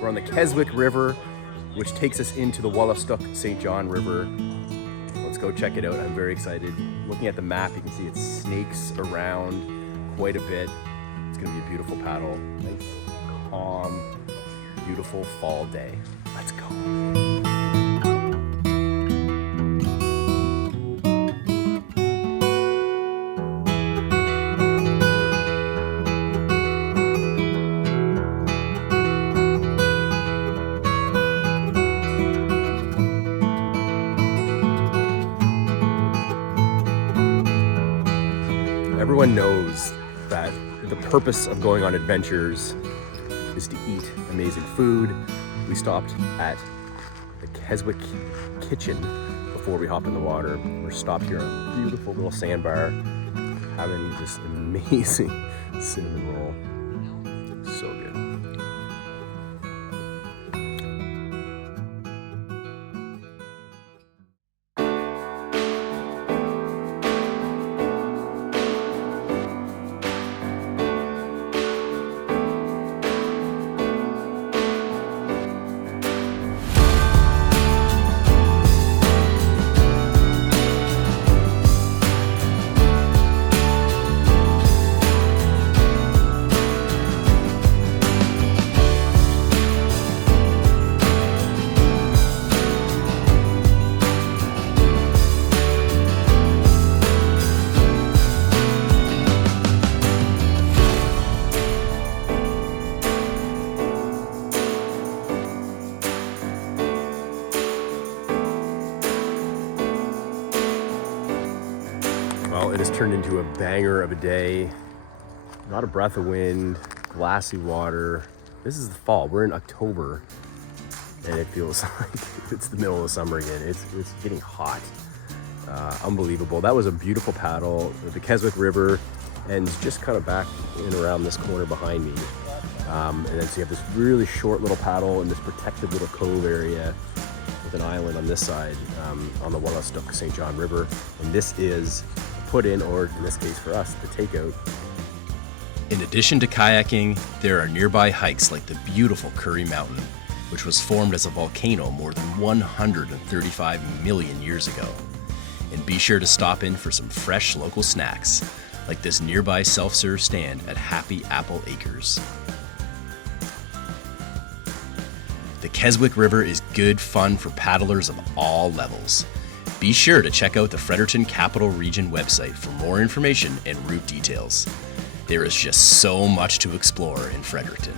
We're on the Keswick River, which takes us into the Wolastoq St. John River. Let's go check it out. I'm very excited. Looking at the map, you can see it snakes around quite a bit. It's gonna be a beautiful paddle. Nice, calm, beautiful fall day. Let's go. Everyone knows that the purpose of going on adventures is to eat amazing food. We stopped at the Keswick kitchen before we hopped in the water. We're stopped here on a beautiful little sandbar, having this amazing cinnamon roll. So good. Well, it has turned into a banger of a day. Not a breath of wind, glassy water. This is the fall. We're in October, and it feels like it's the middle of summer again. It's getting hot. Unbelievable. That was a beautiful paddle. The Keswick River ends just kind of back in around this corner behind me. And then so you have this really short little paddle in this protected little cove area with an island on this side on the Wolastoq St. John River. And this is put in, or in this case for us, the takeout. In addition to kayaking, there are nearby hikes like the beautiful Curry Mountain, which was formed as a volcano more than 135 million years ago. And be sure to stop in for some fresh local snacks, like this nearby self-serve stand at Happy Apple Acres. The Keswick River is good fun for paddlers of all levels. Be sure to check out the Fredericton Capital Region website for more information and route details. There is just so much to explore in Fredericton.